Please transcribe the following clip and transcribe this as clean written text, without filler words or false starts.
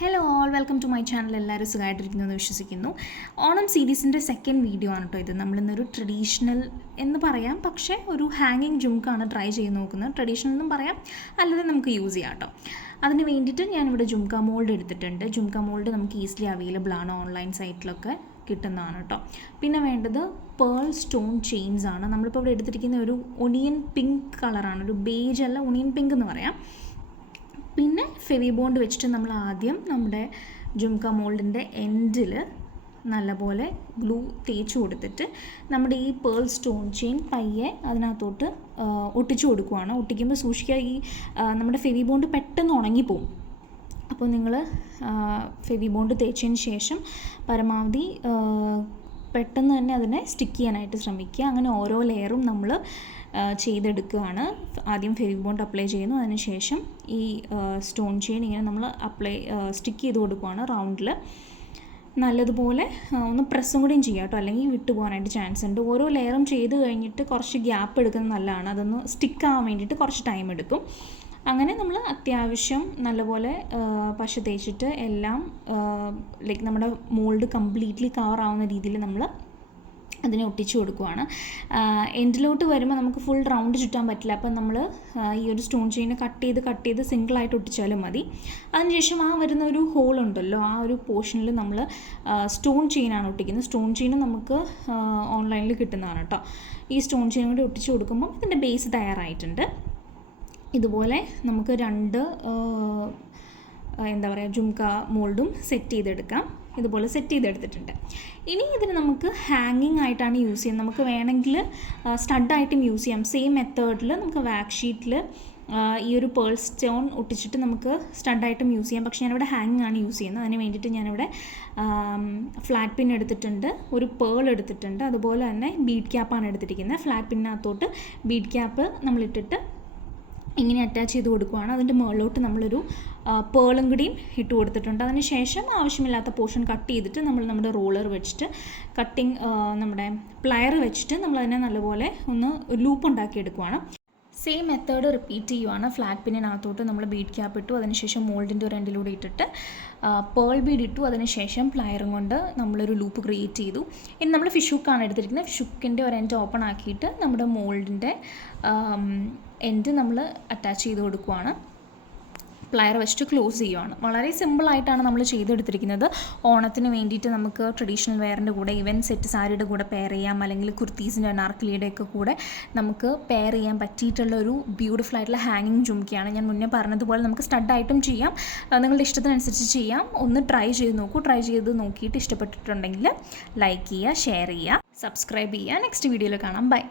Hello all, welcome to my channel. എല്ലാവരും സുഖമായിട്ടിരിക്കുന്നു എന്ന് വിശ്വസിക്കുന്നു. ഓണം സീരീസിൻ്റെ സെക്കൻഡ് വീഡിയോ ആണ് കേട്ടോ ഇത്. നമ്മളിന്നൊരു ട്രഡീഷണൽ എന്ന് പറയാം, പക്ഷേ ഒരു ഹാങ്ങിങ് ജുംക്കാണ് ട്രൈ ചെയ്ത് നോക്കുന്നത്. ട്രഡീഷണൽ എന്നും പറയാം, അല്ലാതെ നമുക്ക് യൂസ് ചെയ്യാം കേട്ടോ. അതിന് വേണ്ടിയിട്ട് ഞാനിവിടെ ജുംക്ക മോൾഡ് എടുത്തിട്ടുണ്ട്. ജുംക്ക മോൾഡ് നമുക്ക് ഈസിലി അവൈലബിൾ ആണ്, ഓൺലൈൻ സൈറ്റിലൊക്കെ കിട്ടുന്നതാണ് കേട്ടോ. പിന്നെ വേണ്ടത് പേൾ സ്റ്റോൺ ചെയിൻസ് ആണ്. നമ്മളിപ്പോൾ ഇവിടെ എടുത്തിരിക്കുന്ന ഒരു ഒണിയൻ പിങ്ക് കളറാണ്, ഒരു ബേജ് അല്ല, ഒണിയൻ പിങ്ക് എന്ന് പറയാം. പിന്നെ ഫെവി ബോണ്ട് വെച്ചിട്ട് നമ്മൾ ആദ്യം നമ്മുടെ ജുംക്ക മോൾഡിൻ്റെ എൻഡിൽ നല്ലപോലെ ഗ്ലൂ തേച്ച് കൊടുത്തിട്ട് നമ്മുടെ ഈ പേൾ സ്റ്റോൺ ചെയിൻ പയ്യെ അതിനകത്തോട്ട് ഒട്ടിച്ചു കൊടുക്കുവാണ്. ഒട്ടിക്കുമ്പോൾ സൂക്ഷിക്കുക, ഈ നമ്മുടെ ഫെവി ബോണ്ട് പെട്ടെന്ന് ഉണങ്ങിപ്പോവും. അപ്പോൾ നിങ്ങൾ ഫെവി ബോണ്ട് തേച്ചതിന് ശേഷം പരമാവധി പെട്ടെന്ന് തന്നെ അതിനെ സ്റ്റിക്ക് ചെയ്യാനായിട്ട് ശ്രമിക്കുക. അങ്ങനെ ഓരോ ലെയറും നമ്മൾ ചെയ്തെടുക്കുകയാണ്. ആദ്യം ഫെവി ബോണ്ട് അപ്ലൈ ചെയ്യുന്നു, അതിനുശേഷം ഈ സ്റ്റോൺ ചെയിൻ ഇങ്ങനെ നമ്മൾ സ്റ്റിക്ക് ചെയ്ത് കൊടുക്കുകയാണ് റൗണ്ടിൽ. നല്ലതുപോലെ ഒന്ന് പ്രസ്സും കൂടിയും ചെയ്യാം കേട്ടോ, അല്ലെങ്കിൽ വിട്ടു പോകാനായിട്ട് ചാൻസ് ഉണ്ട്. ഓരോ ലെയറും ചെയ്ത് കഴിഞ്ഞിട്ട് കുറച്ച് ഗ്യാപ്പ് എടുക്കുന്നത് നല്ലതാണ്. അതൊന്ന് സ്റ്റിക്കാവാൻ വേണ്ടിയിട്ട് കുറച്ച് ടൈം എടുക്കും. അങ്ങനെ നമ്മൾ അത്യാവശ്യം നല്ലപോലെ പശ തേച്ചിട്ട് എല്ലാം ലൈക്ക് നമ്മുടെ മോൾഡ് കംപ്ലീറ്റ്ലി കവർ ആവുന്ന രീതിയിൽ നമ്മൾ അതിനെ ഒട്ടിച്ചു കൊടുക്കുവാണ്. എൻഡിലോട്ട് വരുമ്പോൾ നമുക്ക് ഫുൾ റൗണ്ട് ചുറ്റാൻ പറ്റില്ല. അപ്പം നമ്മൾ ഈ ഒരു സ്റ്റോൺ ചെയിനെ കട്ട് ചെയ്ത് സിംഗിളായിട്ട് ഒട്ടിച്ചാലും മതി. അതിനുശേഷം ആ വരുന്ന ഒരു ഹോൾ ഉണ്ടല്ലോ, ആ ഒരു പോർഷനിൽ നമ്മൾ സ്റ്റോൺ ചെയിനാണ് ഒട്ടിക്കുന്നത്. സ്റ്റോൺ ചെയിൻ നമുക്ക് ഓൺലൈനിൽ കിട്ടുന്നതാണ് കേട്ടോ. ഈ സ്റ്റോൺ ചെയിൻ കൂടി ഒട്ടിച്ചു കൊടുക്കുമ്പോൾ ഇതിൻ്റെ ബേസ് തയ്യാറായിട്ടുണ്ട്. ഇതുപോലെ നമുക്ക് രണ്ട് ജുംക്ക മോൾഡും സെറ്റ് ചെയ്തെടുക്കാം. ഇതുപോലെ സെറ്റ് ചെയ്തെടുത്തിട്ടുണ്ട്. ഇനി ഇതിന് നമുക്ക് ഹാങ്ങിങ് ആയിട്ടാണ് യൂസ് ചെയ്യുന്നത്. നമുക്ക് വേണമെങ്കിൽ സ്റ്റഡായിട്ടും യൂസ് ചെയ്യാം. സെയിം മെത്തേഡിൽ നമുക്ക് വാക്ക് ഷീറ്റിൽ ഈ ഒരു പേൾ സ്റ്റോൺ ഒട്ടിച്ചിട്ട് നമുക്ക് സ്റ്റഡായിട്ടും യൂസ് ചെയ്യാം. പക്ഷേ ഞാനിവിടെ ഹാങ്ങിങ് ആണ് യൂസ് ചെയ്യുന്നത്. അതിന് വേണ്ടിയിട്ട് ഞാനിവിടെ ഫ്ലാറ്റ് പിൻ എടുത്തിട്ടുണ്ട്, ഒരു പേൾ എടുത്തിട്ടുണ്ട്, അതുപോലെ തന്നെ ബീഡ് ക്യാപ്പാണ് എടുത്തിരിക്കുന്നത്. ഫ്ലാറ്റ് പിന്നകത്തോട്ട് ബീഡ് ക്യാപ്പ് നമ്മളിട്ടിട്ട് ഇങ്ങനെ അറ്റാച്ച് ചെയ്ത് കൊടുക്കുകയാണ്. അതിൻ്റെ മുകളിലോട്ട് നമ്മളൊരു പേളും കൂടിയും ഇട്ട് കൊടുത്തിട്ടുണ്ട്. അതിന് ശേഷം ആവശ്യമില്ലാത്ത പോർഷൻ കട്ട് ചെയ്തിട്ട് നമ്മൾ നമ്മുടെ റോളർ വെച്ചിട്ട് നമ്മുടെ പ്ലയർ വെച്ചിട്ട് നമ്മളതിനെ നല്ലപോലെ ഒന്ന് ലൂപ്പ് ഉണ്ടാക്കിയെടുക്കുകയാണ്. സെയിം മെത്തേഡ് റിപ്പീറ്റ് ചെയ്യുവാണ്. ഫ്ലാറ്റ് പിന്നിനകത്തോട്ട് നമ്മൾ ബീഡ് ക്യാപ്പ് ഇട്ടു, അതിനുശേഷം മോൾഡിൻ്റെ ഒരു എൻഡിലൂടെ ഇട്ടിട്ട് പേൾ ബീഡ് ഇട്ടു, അതിനുശേഷം പ്ലയറും കൊണ്ട് നമ്മളൊരു ലൂപ്പ് ക്രിയേറ്റ് ചെയ്തു. ഇനി നമ്മൾ ഫിഷ് ഹുക്കാണ് എടുത്തിരിക്കുന്നത്. ഫിഷ് ഹുക്കിൻ്റെ ഒരു എൻഡ് ഓപ്പൺ ആക്കിയിട്ട് നമ്മുടെ മോൾഡിൻ്റെ എൻഡ് നമ്മൾ അറ്റാച്ച് ചെയ്ത് കൊടുക്കുകയാണ്. പ്ലയർ വെച്ചിട്ട് ക്ലോസ് ചെയ്യുവാണ്. വളരെ സിമ്പിളായിട്ടാണ് നമ്മൾ ചെയ്തെടുത്തിരിക്കുന്നത്. ഓണത്തിന് വേണ്ടിയിട്ട് നമുക്ക് ട്രഡീഷണൽ വെയറിൻ്റെ കൂടെ, ഇവൻ സെറ്റ് സാരിയുടെ കൂടെ പെയർ ചെയ്യാം, അല്ലെങ്കിൽ കുർത്തീസിൻ്റെ അനാർക്കലിയുടെ ഒക്കെ കൂടെ നമുക്ക് പെയർ ചെയ്യാൻ പറ്റിയിട്ടുള്ള ഒരു ബ്യൂട്ടിഫുൾ ആയിട്ടുള്ള ഹാങ്ങിങ് ജുംക്കയാണ്. ഞാൻ മുന്നേ പറഞ്ഞതുപോലെ നമുക്ക് സ്റ്റഡായിട്ടും ചെയ്യാം, നിങ്ങളുടെ ഇഷ്ടത്തിനനുസരിച്ച് ചെയ്യാം. ഒന്ന് ട്രൈ ചെയ്ത് നോക്കൂ. ട്രൈ ചെയ്ത് നോക്കിയിട്ട് ഇഷ്ടപ്പെട്ടിട്ടുണ്ടെങ്കിൽ ലൈക്ക് ചെയ്യുക, ഷെയർ ചെയ്യുക, സബ്സ്ക്രൈബ് ചെയ്യുക. നെക്സ്റ്റ് വീഡിയോയിൽ കാണാം. ബൈ.